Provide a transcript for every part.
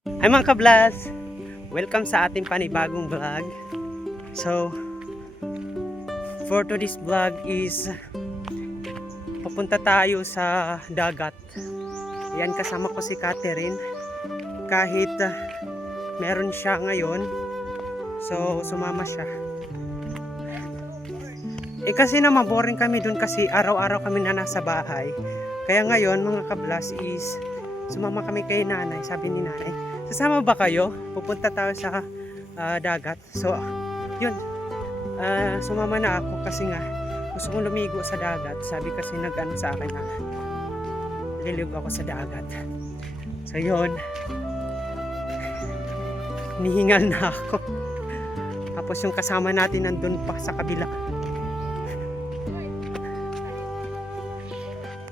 Hi mga kablas! Welcome sa ating panibagong vlog. So, for today's vlog is papunta tayo sa dagat. Yan, kasama ko si Catherine. Kahit meron siya ngayon, so sumama siya. Kasi naman boring kami dun kasi araw-araw kami na nasa bahay. Kaya ngayon mga kablas is sumama kami kay nanay. Sabi ni nanay, sasama ba kayo? Pupunta tayo sa dagat. So, yun. Sumama na ako kasi nga gusto kong lumigo sa dagat. Sabi kasi nag-ano sa akin na liligo ako sa dagat. So, yun. Nihingal na ako. Tapos yung kasama natin nandun pa sa kabila.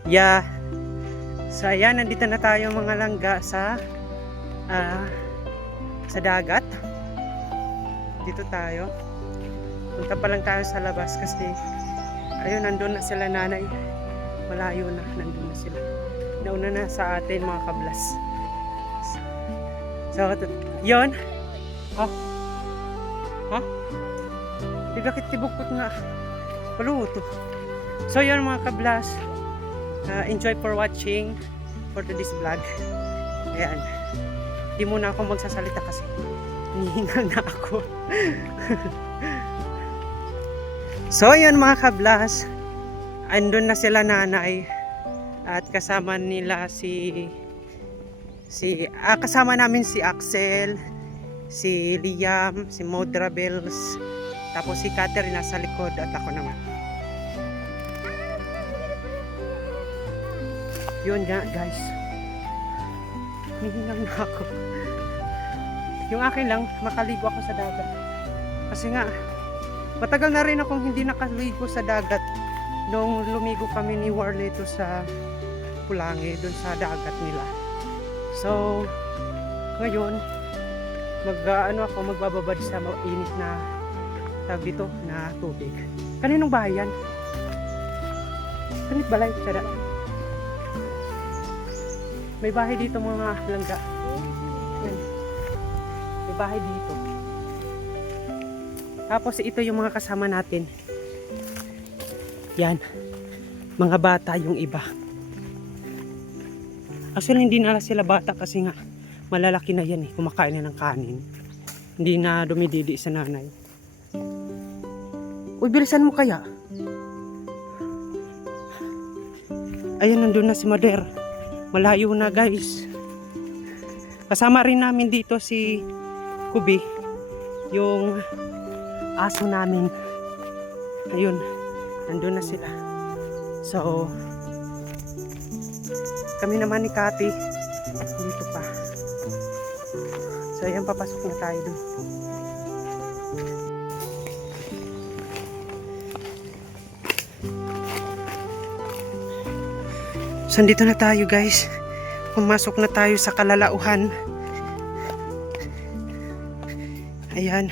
Yeah. So, ayan. Nandito na tayo mga langga sa dagat. Dito tayo. Punta pa lang tayo sa labas kasi ayun, nandun na sila nanay. Malayo na, nandun na sila. Nauna na sa atin mga kablas. So, yun. Oh. Ha? Di bakit tibukot nga? Paluto. So, yun mga kablas. Enjoy for watching for today's vlog. Ayan. Di muna ako magsasalita kasi hinihingal na ako. So, yun mga kablas. Andun na sila nanay. At kasama nila kasama namin si Axel, si Liam, si Modra Bells, tapos si Catherine nasa likod at ako naman. Yun nga guys, hinihingal na ako. Yung akin lang, makaligo ako sa dagat. Kasi nga, matagal na rin akong hindi nakaligo sa dagat. Nung lumigo kami ni Warleto sa Pulangi, dun sa dagat nila. So, ngayon, magbababad sa mainit na tawag dito na tubig. Kaninong bahay yan? Kanit balay, sada. May bahay dito mga langga. Yan. May bahay dito. Tapos ito yung mga kasama natin. Yan. Mga bata yung iba. Actually hindi na sila bata kasi nga malalaki na yan eh. Kumakain na ng kanin. Hindi na dumididi sa nanay. Uy, bilisan mo kaya. Ayan, nandun na si Mader. Malayo na guys. Kasama rin namin dito si Kubi, yung aso namin. Ayun, nandun na sila. So, kami naman ni Kati dito pa. So, ayan, papasok na tayo dun. So, dito na tayo guys. Pumasok na tayo sa kalalauhan. Ayan.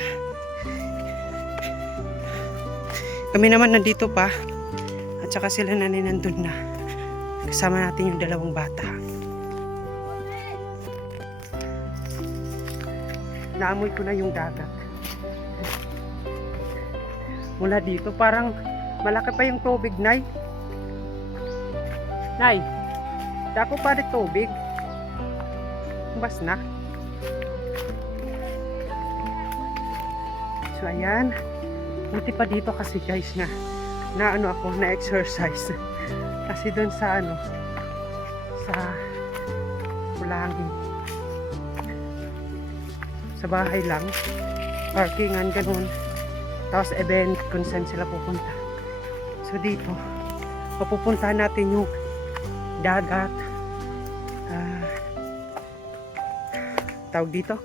Kami naman nandito pa. At saka sila nandun na. Kasama natin yung dalawang bata. Naamoy ko na yung dagat. Mula dito parang malaki pa yung tubig, Nay. Nay, dako pa rin tubig. Bas na. So ayan, buti pa dito kasi guys na ano ako, na exercise. Kasi doon sa sa Pulangi, sa bahay lang, parkingan ganun, tapos event kung saan sila pupunta. So dito papupuntahan natin yung dagat. Tawag dito.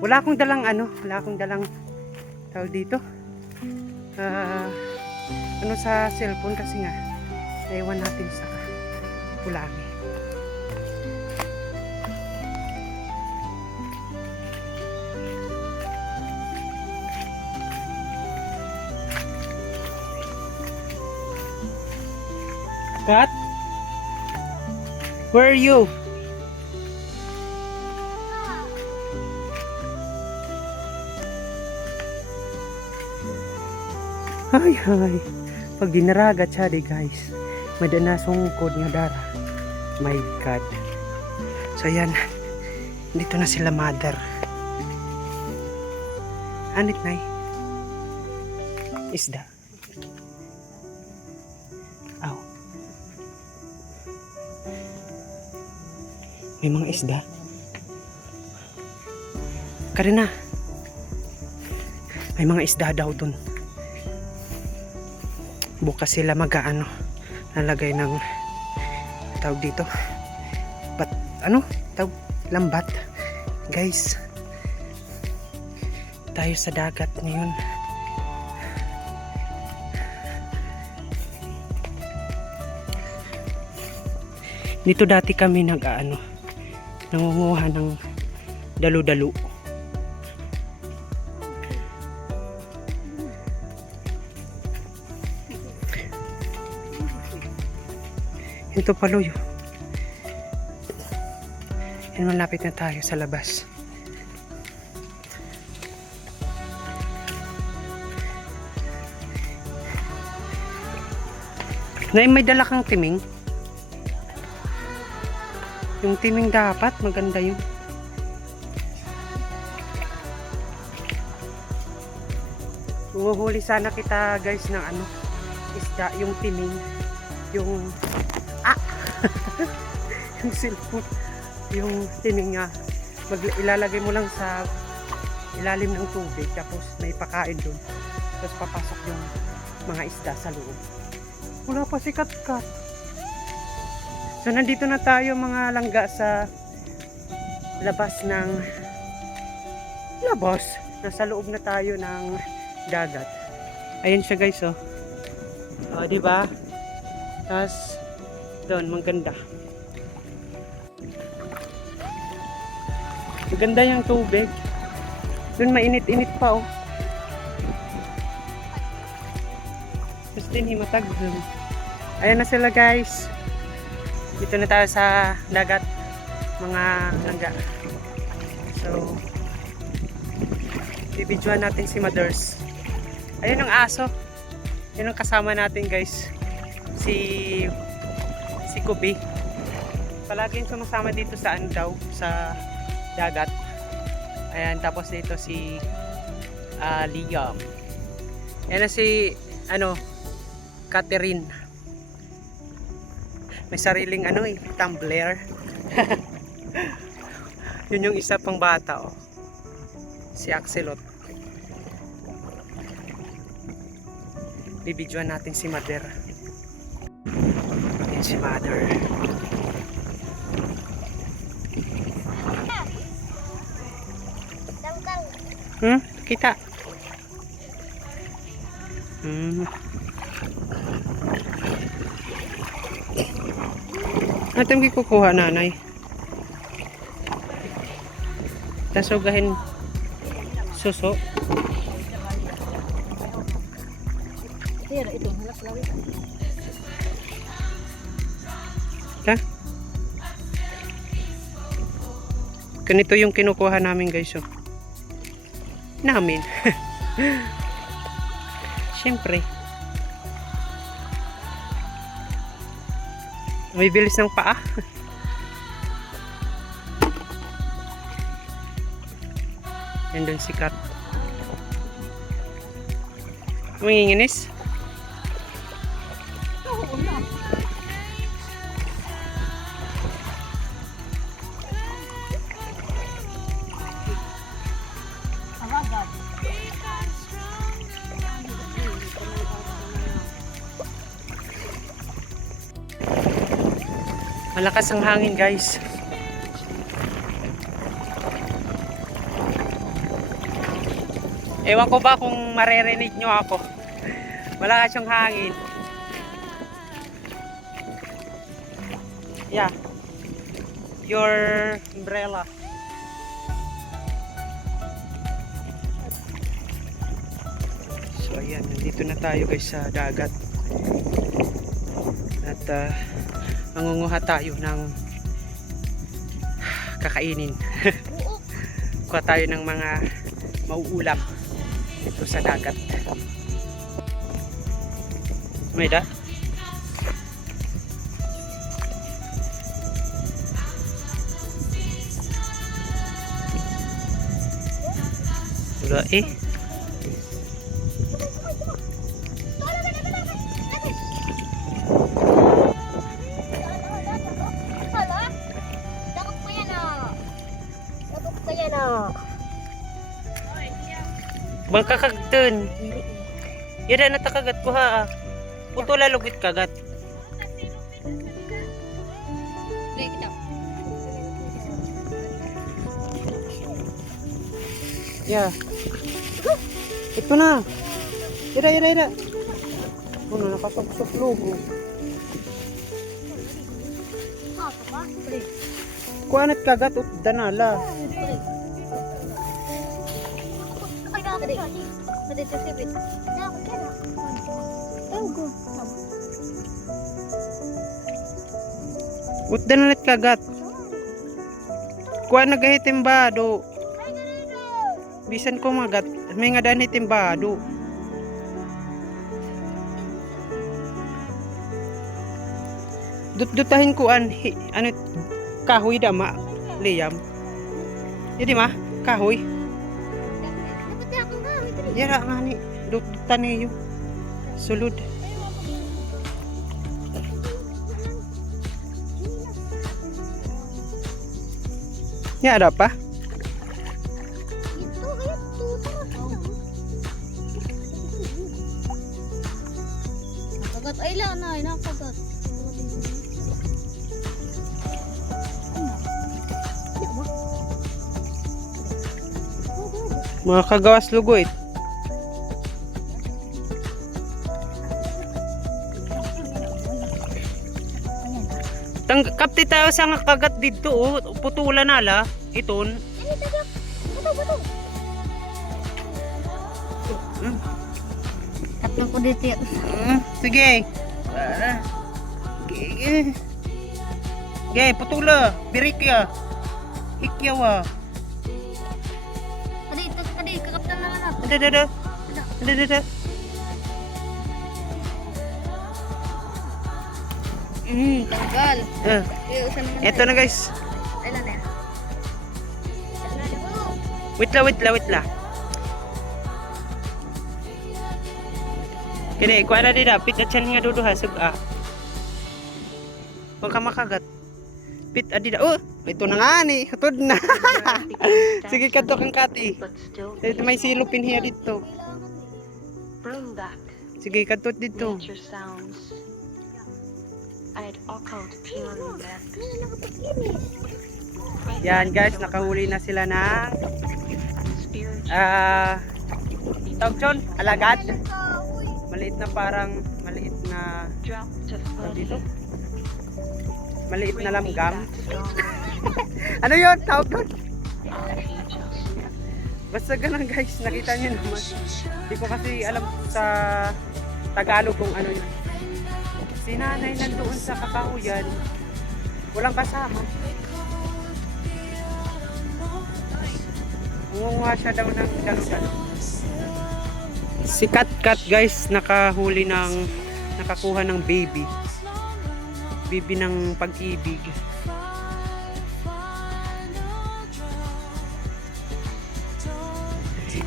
Wala akong dalang tawag dito. Sa cellphone kasi nga naiwan natin sa Pulangi. Kat? Where are you? Hay hay. Pag dinaragat siya di guys. May danasungkod nga dara. My God. So yan. Dito na sila mother. Anit na isda. Aw. May mga isda. Karina. May mga isda daw dun. Bukas sila mag-ano, nalagay ng tawag dito. Tawag lambat. Guys. Tayo sa dagat ngayon. Dito dati kami nangunguha ng dalu-dalu. Ito paluyo. Yan, malapit na tayo sa labas. May dala kang timing. Yung timing dapat maganda yun. Huhuli sana kita guys ng isda, yung timing, yung yung cellphone, yung timing nga ilalagay mo lang sa ilalim ng tubig tapos may pakain dun tapos papasok yung mga isda sa loob. Wala pa si Kat-Kat. So nandito na tayo mga langga sa labas. Nasa loob na tayo ng dagat. Ayun siya guys oh. Oh, di ba? Tapos doon maganda. Maganda yung tubig. Doon mainit-init pa oh. Tapos din himatag doon. Ayan na sila guys. Dito na tayo sa dagat mga langga. So bibidyoan natin si Mothers. Ayun ang aso. Yun ang kasama natin guys. Si Kubi. Palaging sumasama dito sa sa dagat. Ayan, tapos dito si Liam. Ayan na si Catherine. May sariling tumbler. Yun yung isa pang bata oh. Si Axelot. Bibidyoan natin si Mother. Ayan si Mother. Kita. Atin kikukuha nanay. Tasugahin suso. Ha? Ganito yung kinukuha namin guys oh. Namin. Siyempre. May bilis ng paa. Yan doon si Kat. Manginginis? Malakas ang hangin guys. Ewan ko ba kung maririnig nyo ako. Malakas yung hangin. Yeah. Your umbrella. So ayan, nandito na tayo guys sa dagat. At mangunguha tayo ng kakainin. Kuha tayo ng mga mauulam dito sa dagat. May da? Wala eh. Bang kakagtun. Yada natakagat ko ha. Putula lugit kagat. Ya. Ito na. Yada. Ano nakasok-sok logo. Kuanat kagat ut danala. Ut danalit kagat. Kuan nagahitim ba do? Bisan ko magat, may nga dani timbado. Dutahin ko ano kahoy dama liyam. Jadi mah kahoy. Yara nga ni dutan niyo. Sulod. Ya ada apa? Nakagat ay lang na, nakagat. Mga kagawas lugoy. Kapti tayo sa kagat dito oh, putulan nala iton. Tatlo ko dito. Sige. Gay, putula, birikya. Hikyawa. Kadi, kakaptan na lang. Ada. Tanggal. Ito na guys. Ilan na yan? Wait la. Kini, kuha na din pit at siya nga duduha. Suga. Huwag ka makagat. Pit at dida. Oh, ito na nga ni. Hatod na. Sige kato kang kati. Ito may silupin hiya dito. Sige katot dito. Yan guys, nakahuli na sila ng tawag alagad. Maliit na dito. Maliit na langgam. Ano yun? Tawag doon? Basta ganun guys, nakita niyo naman. Hindi ko kasi alam sa Tagalog kung ano yun. Si nanay nandoon sa kakahuyan. Walang kasama. Munguha siya daw ng dalusan. Si Kat guys, nakakuha ng baby. Baby ng pag-ibig.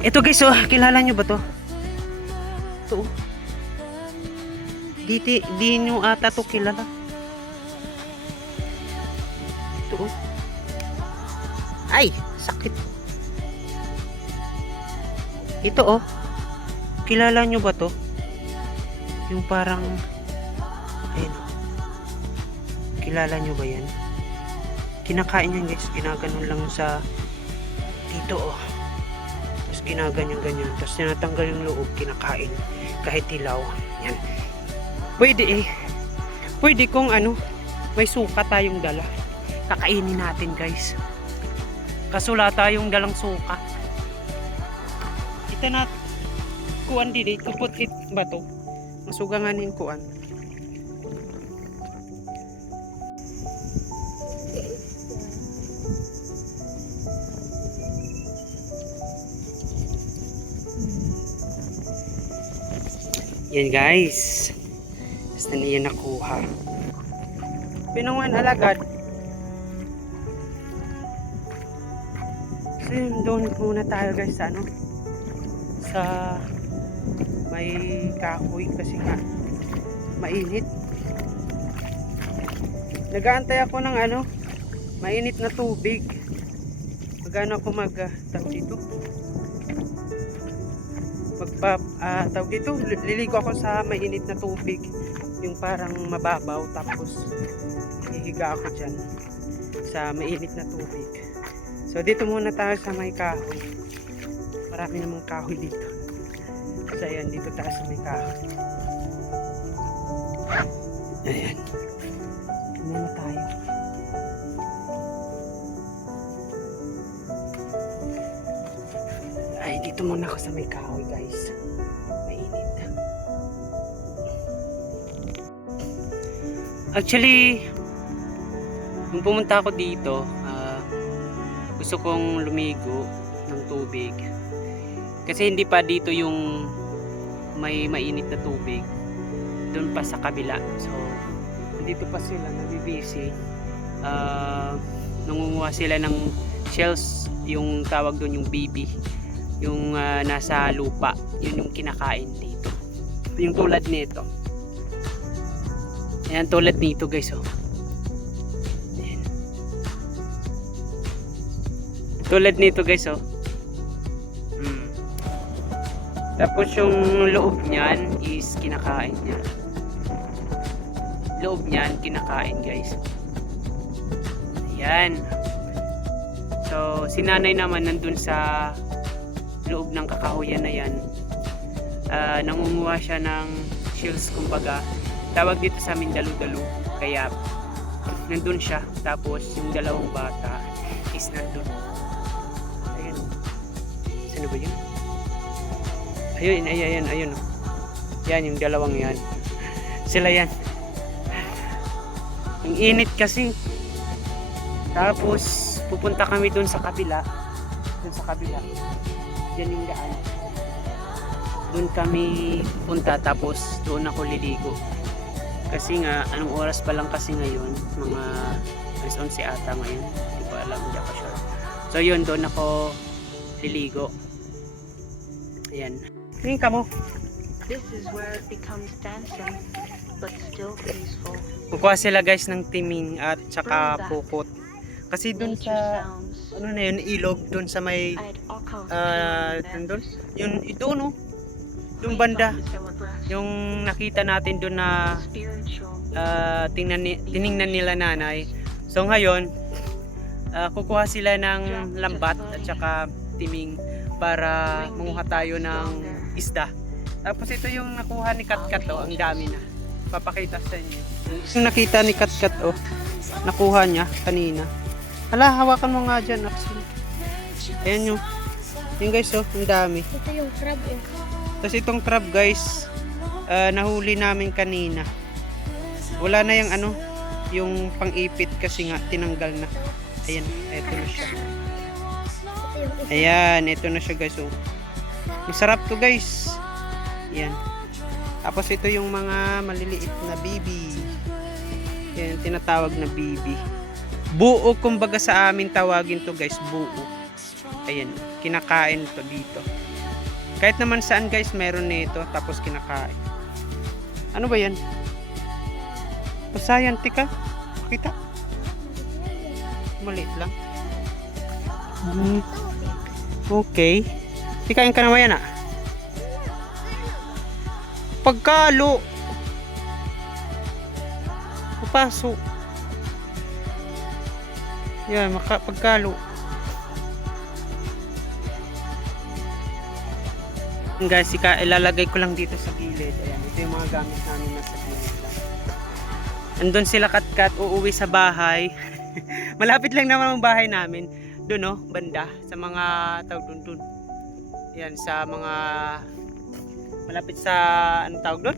Ito guys, oh, kilala nyo ba to? Ito oh. Di nyo ata to kilala. Ito oh. Ay, sakit. Ito oh. Kilala nyo ba to? Yung parang ayun oh. Kilala nyo ba yan? Kinakain yan guys. Ginaganon lang sa dito oh. Tapos ginaganyan-ganyan. Tapos tinatanggal yung loob. Kinakain. Kahit ilaw. Yan. Pwede eh. Pwede kung ano. May suka tayong dala. Kakainin natin guys. Kaso wala tayong dalang suka. Ito na kuan dili. Kupot it ba to? Masuganganin kuan. Yan guys. Ano yan nakuha? Pinungan alagad. So yun, doon muna tayo guys sa ano, sa may kahoy kasi nga mainit. Nag-aantay ako ng ano, mainit na tubig. Magano ako tawag dito? Tawag dito, liligo ako sa mainit na tubig. Yung parang mababaw, tapos hihiga ako dyan sa mainit na tubig. So dito muna tayo sa may kahoy. Marami namang kahoy dito. So ayan, dito tayo sa may kahoy. Ayan. Muna tayo. Ay, dito muna ako sa may kahoy guys. Mainit. Actually, nung pumunta ako dito, gusto kong lumigo ng tubig. Kasi hindi pa dito yung may mainit na tubig. Doon pa sa kabila. So, dito pa sila nabibisi. Nangunguha sila ng shells, yung tawag doon yung bibi. Yung nasa lupa. Yun yung kinakain dito. Yung tulad nito. Ayan, tulad nito guys. Oh. Ayan. Tulad nito guys. Oh. Tapos yung loob niyan is kinakain niya. Loob niyan kinakain guys. Ayan. So si nanay naman nandun sa loob ng kakahuyan na yan. Nangunguha siya ng shells kumbaga. Tawag dito sa amin dalu-dalu. Kaya nandun siya. Tapos yung dalawang bata is nandun. Ayan. Sino ba yun? Ayun. Yan yung dalawang yan. Sila yan. Ang init kasi. Tapos pupunta kami dun sa kabila. Yan yung daan. Doon kami punta tapos doon ako liligo. Kasi nga anong oras pa lang kasi ngayon, mga alas 11 ata ngayon. Hindi ko alam, hindi ako sure. So yun, doon ako liligo. Ayan. Tingin ka mo. This is where it becomes dancing, but still peaceful. Kukuha sila guys ng timing at saka pukot. Kasi dun sa ano na yun, ilog dun sa may dun yun ito no. Yung banda, yung nakita natin dun na tiningnan nila nanay. So ngayon, kukuha sila ng lambat at saka timing para manguha tayo ng isda. Tapos ito yung nakuha ni Katkat, oh, ang dami na. Papakita sa inyo. Yung nakita ni Katkat, oh, nakuha niya kanina. Hala, hawakan mo nga dyan, actually. Ayan yung guys, oh, ang dami. Ito yung crab eh. Tapos itong crab guys, nahuli namin kanina. Wala na yung ano, yung pang-ipit kasi nga tinanggal na. Ayan, ito na siya. Ayan, ito na siya guys. Oh. Masarap to guys. Ayan. Tapos ito yung mga maliliit na bibi. Ayan, tinatawag na bibi. Buo kumbaga sa amin tawagin to guys, buo. Ayan, kinakain to dito. Kahit naman saan guys meron nito tapos kinakain. Ano ba yan? Pasayan, tika. Kita. Maliit lang. Okay. Tikain ka naman yan ah. Pagkalo. Papaso. Yan, pagkalo. Guys, ilalagay ko lang dito sa gilid. Ayan, ito yung mga gamit namin nasa gilid lang. Andun sila Katkat, uuwi sa bahay. Malapit lang naman ang bahay namin. Doon no, banda. Sa mga tawag doon. Yan, sa mga malapit sa, anong tawag doon?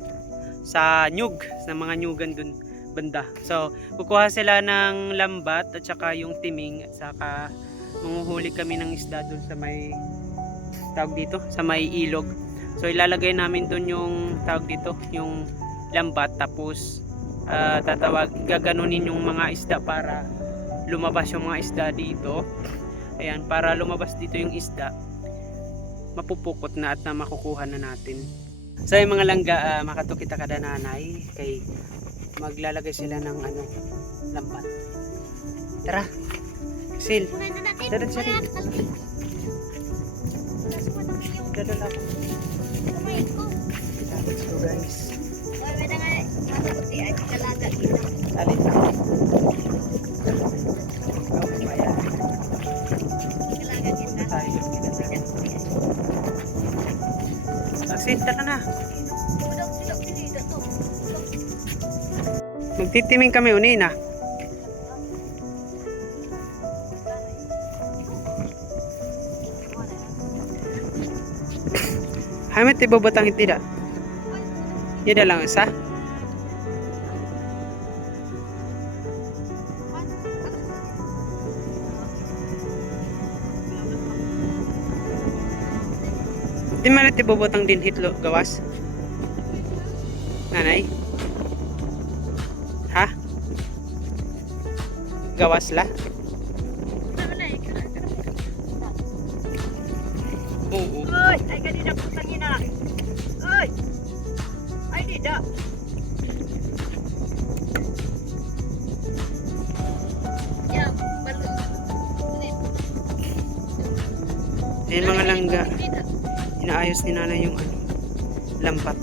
Sa nyug. Sa mga nyugan doon, banda. So, kukuha sila ng lambat at saka yung timing. At saka, manguhuli kami ng isda doon sa may tawag dito, sa may ilog. So ilalagay namin doon yung tawag dito, yung lambat, tapos gaganunin yung mga isda para lumabas yung mga isda dito. Ayan, para lumabas dito yung isda, mapupukot na at na makukuha na natin. So yung mga langga, makatukita kada nanay kay maglalagay sila ng ano, lambat. Tara, Sil, Kunan na natin. Dadan siya rin. dadala ko. Kamay ko. Let's go guys. Wala na nga. Masakti ay kalaga dito. Alin. Oh, bayan. Kalaga kita. Tayo. Sil, tara na. Budok dito to. Magtitiming kami unina. Hamit ibubutang itida. Yun lang isa. Di man iti bubutang din hitlo gawas. Nanay. Ha? Gawas la? Oo. Oy, ay kanina po kanina. Oy. Ay dida. Yan. Balo. Yung mga langga. Inaayos ni nanay yung ano, lambat.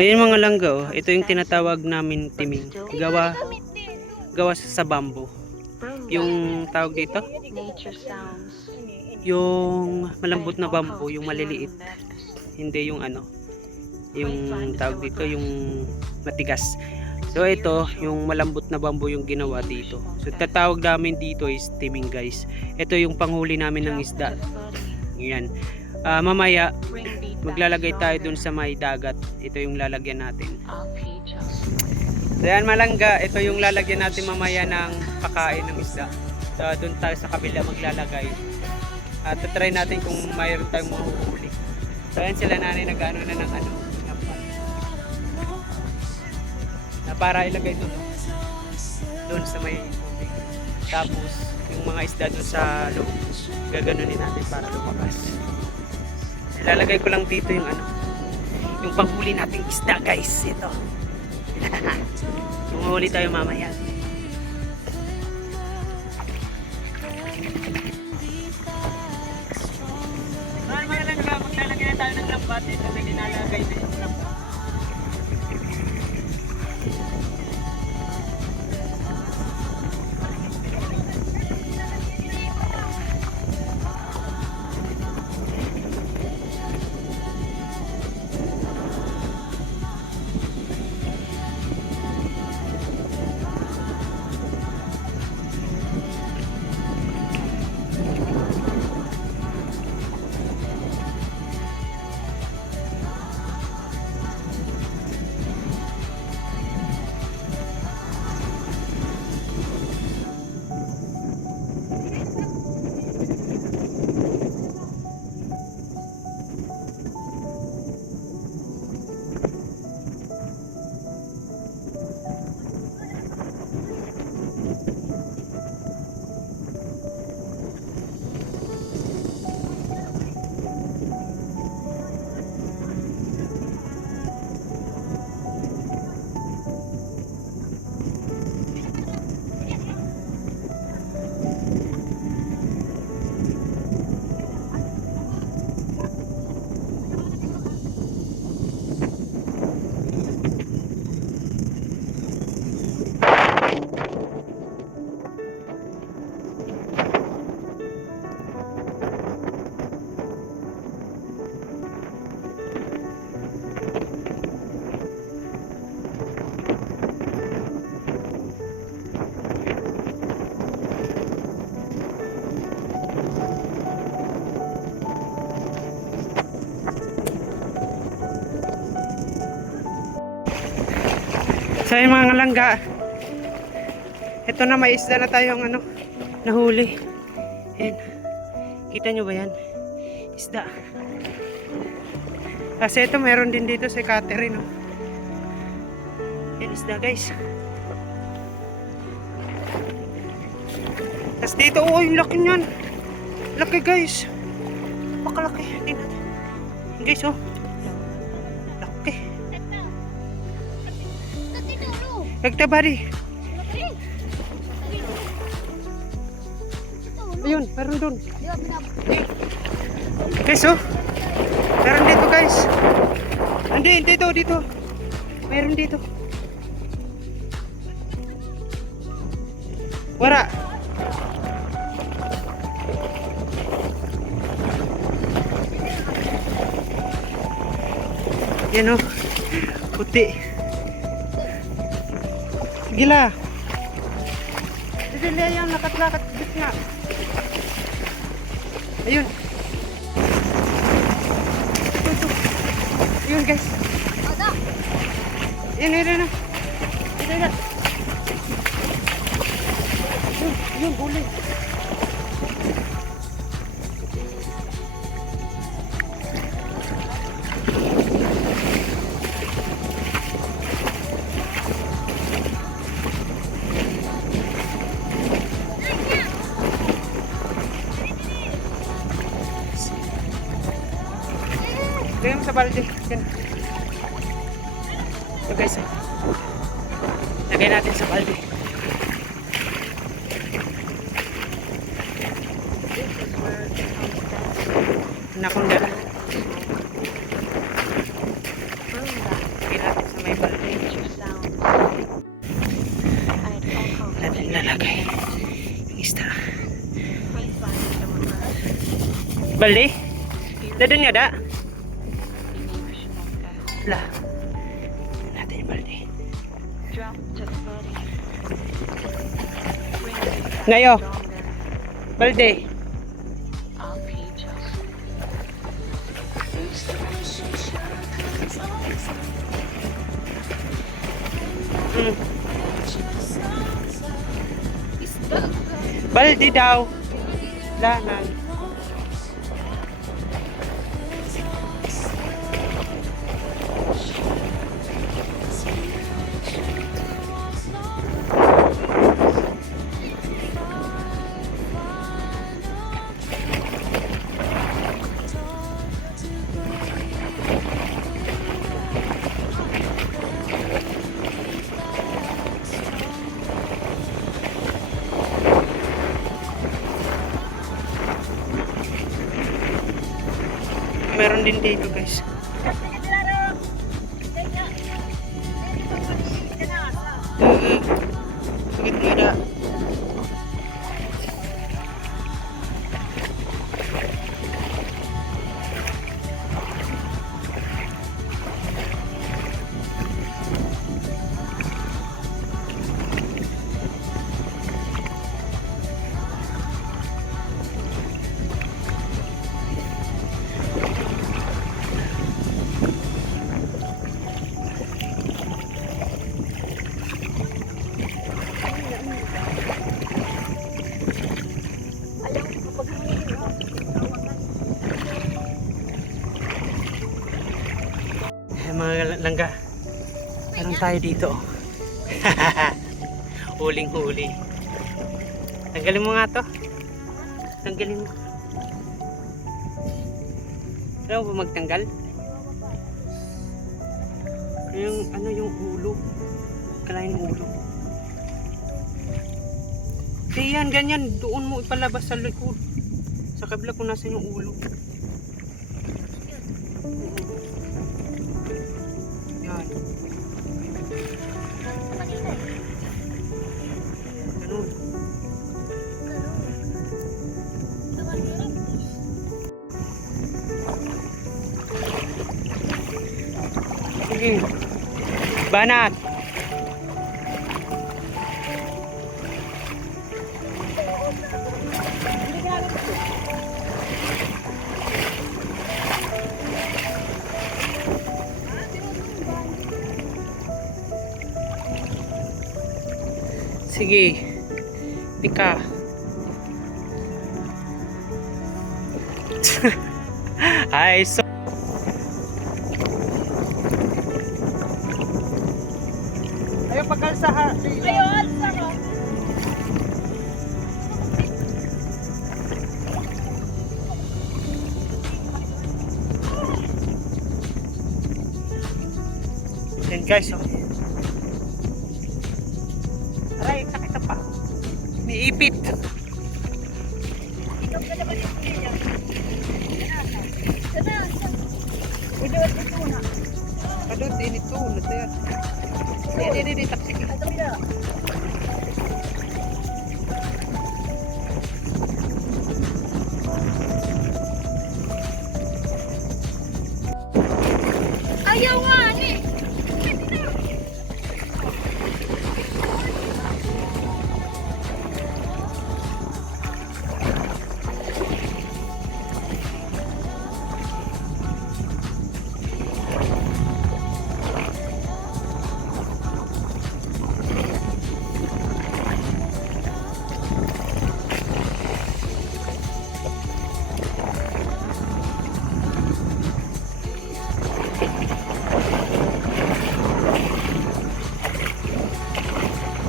Ayun mga langga, oh. Ito yung tinatawag namin timing. Gawa sa bamboo. Yung tawag dito, Nature sounds. yung malambot na bamboo, yung maliliit. Hindi yung ano, yung tawag dito, yung matigas. So ito, yung malambot na bamboo yung ginawa dito. So tatawag namin dito is timing guys. Ito yung panghuli namin ng isda. Yan. Mamaya maglalagay tayo dun sa may dagat. Ito yung lalagyan natin. So yan malangga, ito yung lalagyan natin mamaya ng pakain ng isda. So dun tayo sa kabila maglalagay. At try natin kung mayroon tayong mahuhuli. So yan sila nanay nag-ano na ng ano, na para ilagay dun sa may tubig. Tapos yung mga isda dun sa loob, gaganunin natin para lumabas. Ilalagay ko lang dito yung ano, yung panghuli nating isda guys. Ito. Manghuli tayo mamaya. Maglalagay na tayo ng lambat. Ito na nilalagay na yung lambat. So yung mga langga, ito na may isda na tayong ano, nahuli. Ayan. Kita nyo ba yan? Isda. Kasi ito meron din dito si Catherine. No? Yan isda guys. Tapos dito, oh yung laki nyan. Laki guys. Pakalaki. Tingnan. Guys oh. Laki. Nagtabari. Ayun, meron dun. Guys oh. Meron dito guys. Hindi, dito. Meron dito. Wala. Yan oh. Puti. Gila. Dili yung lakat-lakat gitna. Ayun. Ito. Ayun guys. Yan. Yun, huli. Lagay mo sa balde. Yan. Ito guys. Lagay natin sa balde. Anaconda. Lagay natin sa may balde. Natin lalagay yung isda. Balde? Dadun nga da? Lah. Natin yung balde. Ngayo. Balde. Balde daw. Lanan. Meron din dito guys. Sugit nga da. Mga langga, meron tayo dito. Huling-huli. Tanggalin mo nga to. Tanggalin mo. Alam mo ba magtanggal? Yung ano yung ulo. Kalahin ulo. Di yan, ganyan. Doon mo ipalabas sa likod. Sa kabila kung nasa yung ulo. Yan. Ganun. Sige. Banat. Sige. Pika. Ay, so ayaw pagkalsa ha. Ayun, sarap. Yan guys, oh. Aray, nakita pa. May ipit. Kadot, inito. Natayan. Hindi, taksi. Ayaw nga, ni.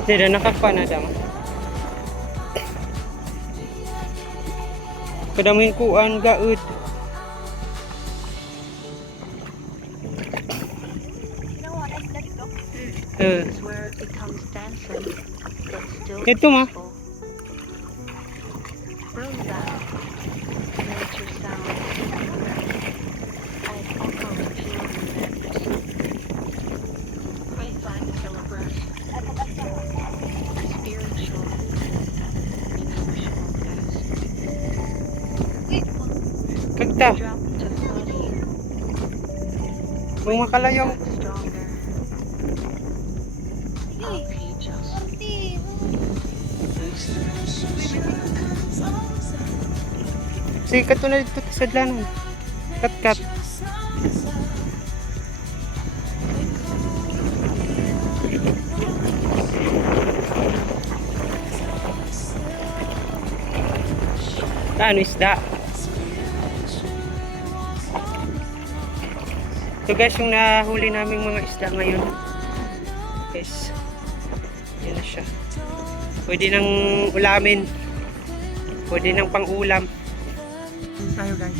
Tidak nakakpan na dam. Kadamin kuan gaud. This is where it becomes dancing, but still Ito ma. peaceful. Rose out, nature sound. I almost feel the madness. Grapevine to celebrate. Spiritual, emotional dance. Kagta. Drop to funny, Kung makalayaw. stronger. Contagious. Sige, katulad dito sa dlanan. Kat. Ano isda? So guys, yung nahuli naming mga isda ngayon. Guys, yan na siya. Pwede nang ulamin. Pwede nang pang-ulam. Tayo guys.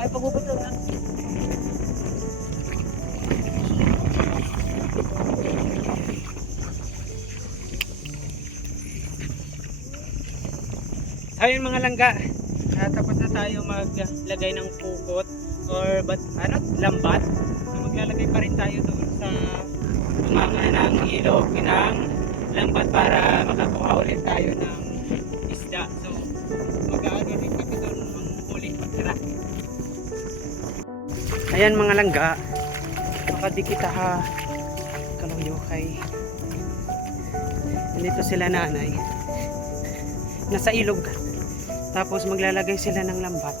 Ay, pagbubuto lang. Ayun mga langga, tapos na tayo maglagay ng pukot or lambat. So maglalagay pa rin tayo doon sa umanga ng ilog ng lambat para makakuha ulit tayo ng isda. So mag-aano rin kami doon ng huli pagkira. Ayan mga langga, makadikita ha kaluyo kay dito sila nanay nasa ilog, tapos maglalagay sila ng lambat.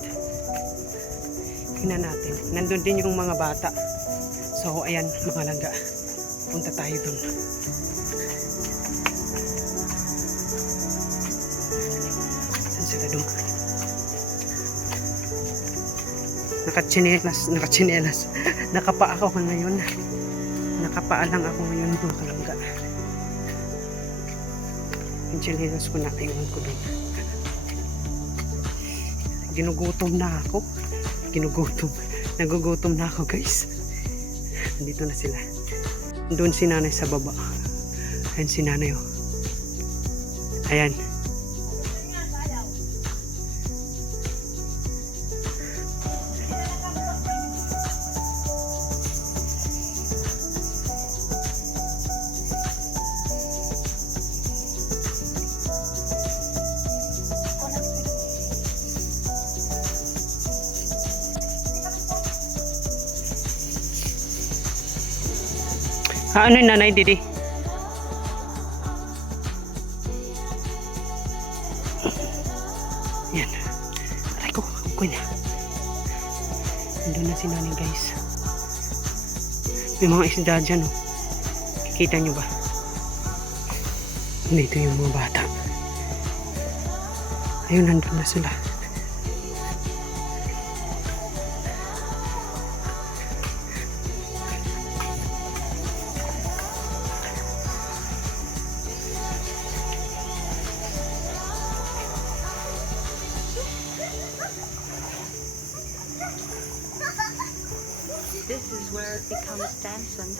Tingnan natin, nandun din yung mga bata. So ayan mga langga, punta tayo dun. Saan sila Nakachinelas. Nakapa ako ngayon. Nakapaa lang ako ngayon mga kalangga. Yung chinelas ko nakaiwan ko doon. Ginugutom na ako. Nagugutom na ako guys. Nandito na sila. Doon si nanay sa baba. Ayan si nanay oh. Ayan. Ano yung nanay, Didi? Yan. Aray ko, okay na. Nandun na si nanay guys. May mga isda dyan oh. Kikita nyo ba? Dito yung mga bata. Ayun, nandun na sila. This is where it becomes dancing,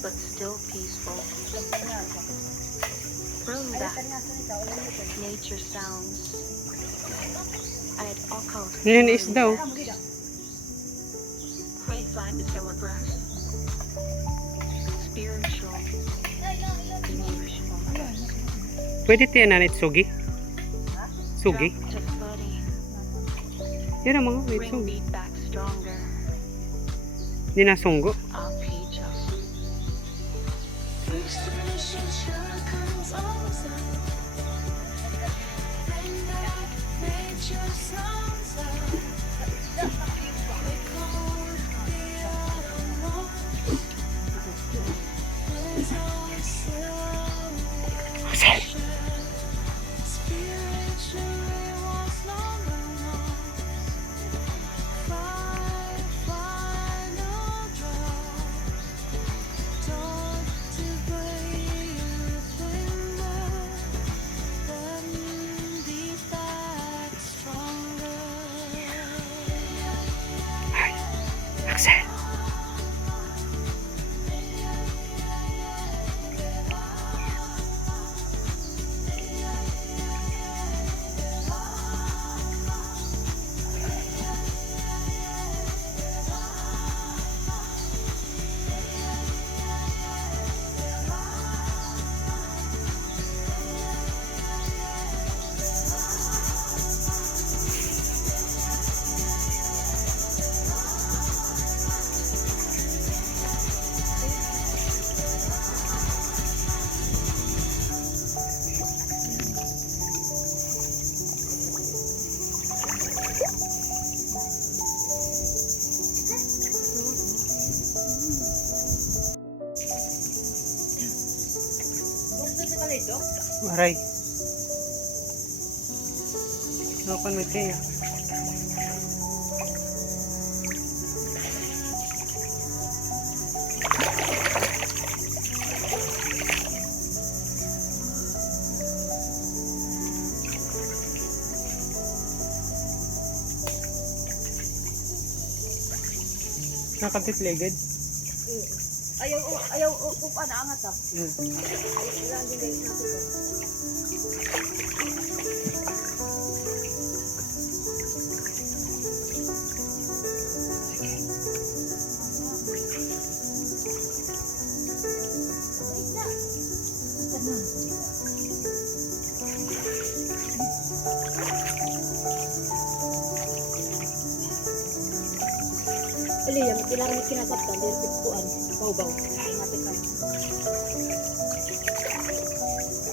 but still peaceful. From that, nature sounds. I'd walk out. Yan is daw. Faith life is our breath. Spiritual, emotional. Pwede tayo nanay sugi? Sugi? To body, Yan ang mga may bring sugi. me back stronger. Hindi na sunggo. Arpeggio. Axel. Aray. Open with you. Nakatitligid? Ayaw upa na angat ah. Ali, yan, kinaramit kinakaptan, dahil pitpuan, baw-baw, ingati ka.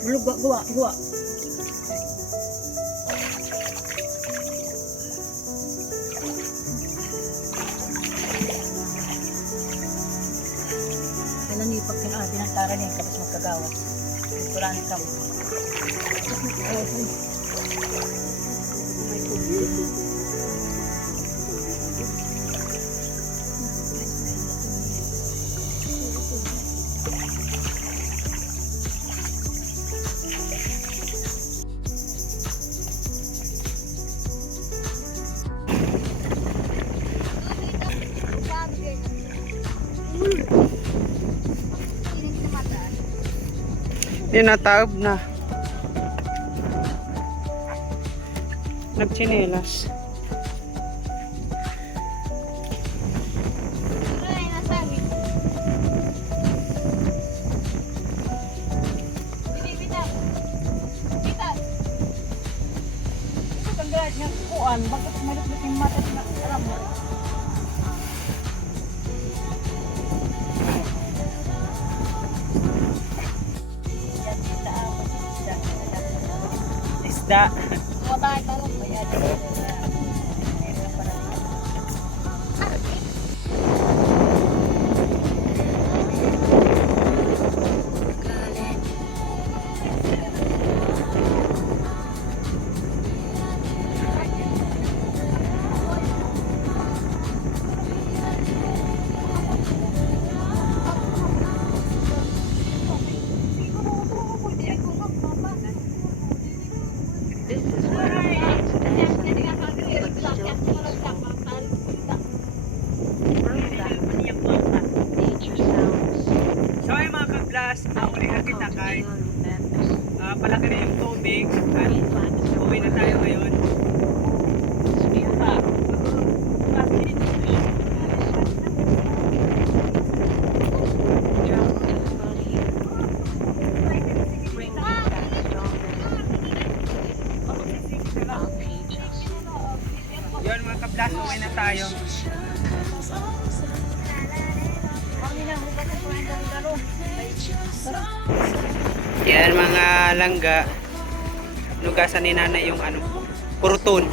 Bulog, guwa. Kailan niyo pag pinantara niya, kapag magkagawa. Itulan ka mo. May tubig. Tinataob na. Nagchinelas. Bakit malupit yung mata na alam mo? Isda. Mabay talong ba yan? This is where it becomes dancing, but still peaceful. Nature sounds. So ay mga ka-blast, uli na kita kay Beyond madness. palaki na yung tubig at uwi na tayo ngayon. Yun mga ka-blast, uwi na tayo. Yan mga langga. Nugasan ni nanay yung ano, kurutun.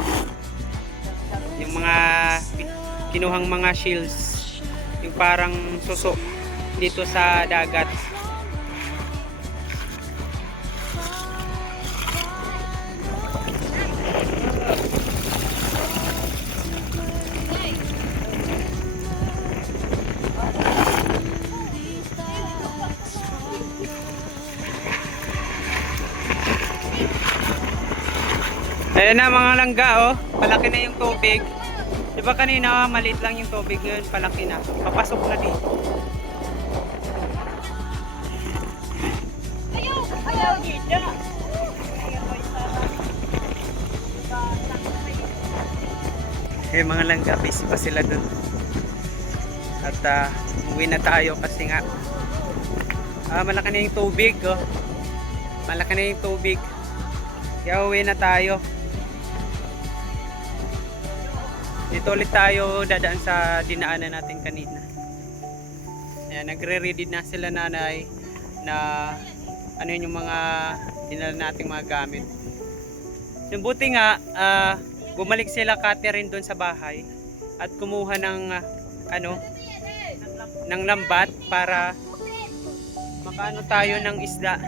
Yung mga kinuhang mga shells. Yung parang suso dito sa dagat. Ayan na mga langga, oh. Palaki na yung tubig. Diba kanina maliit lang yung tubig, yun palaki na. Papasok na dito. Ayaw dito. Eh mga langga, busy pa sila dun. At uwi na tayo kasi nga malaki na yung tubig, oh. Malaki na yung tubig. Kaya uwi na tayo. Dito ulit tayo dadaan sa dinaanan natin kanina. Ayan, nagre-ready na sila nanay na ano yun yung mga dinala nating mga gamit. Yung buti nga, bumalik sila Catherine doon sa bahay at kumuha ng ng lambat para makaano tayo ng isda.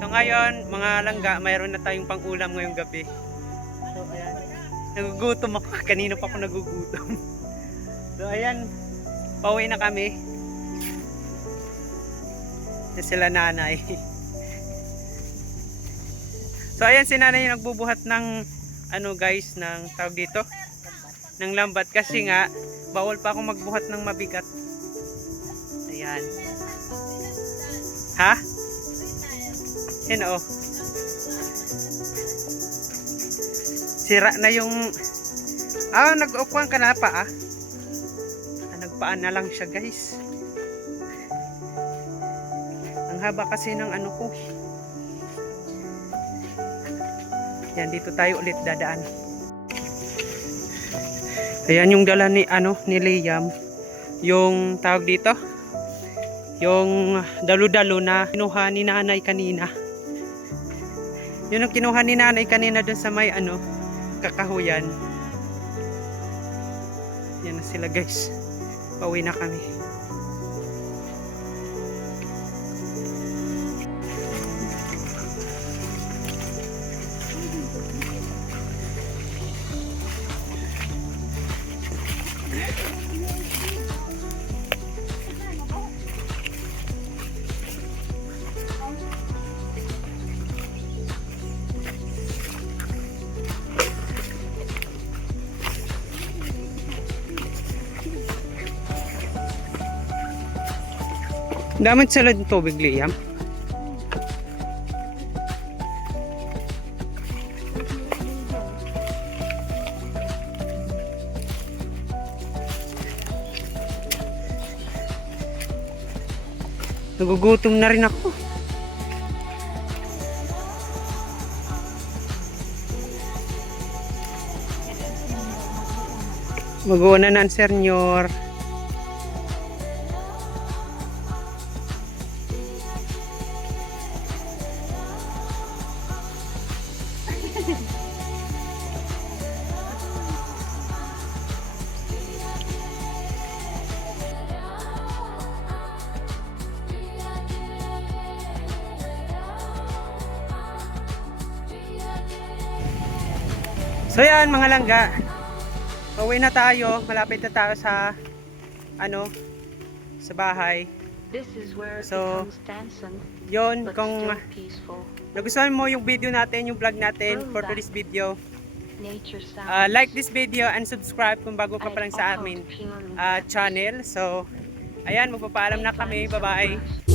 So ngayon, mga langga, mayroon na tayong pang-ulam ngayong gabi. So ayan. Nagugutom ako. Kanina pa ako nagugutom. So ayan, pauwi na kami. Yan sila nanay. So ayan si nanay yung nagbubuhat ng ano guys, ng tawag dito, ng lambat kasi nga bawal pa ako magbuhat ng mabigat. Ayan. Ha? Yan oh. Sira na yung nag-upuan ka na pa nagpaan na lang siya guys. Ang haba kasi ng ano ko. Yan, dito tayo ulit dadaan. Ayan yung dala ni ni Liam, yung tawag dito, yung dalo-dalo na kinuha ni nanay kanina. Yun ang kinuha ni nanay kanina dun sa may kakahuyan. Yan na sila guys. Pauwi na kami. Daming sila ng tubig, Liam. Nagugutom na rin ako. Mag-uuna na ang senior. So yan mga langga, pauwi na tayo, malapit na tayo sa sa bahay. This is where it So, becomes dancing, Yon, but kung still peaceful. nagustuhan mo yung video natin, yung vlog natin for today's video, Nature sounds. like this video and subscribe kung bago ka pa lang sa amin channel. So ayan, magpapaalam na kami, bye bye.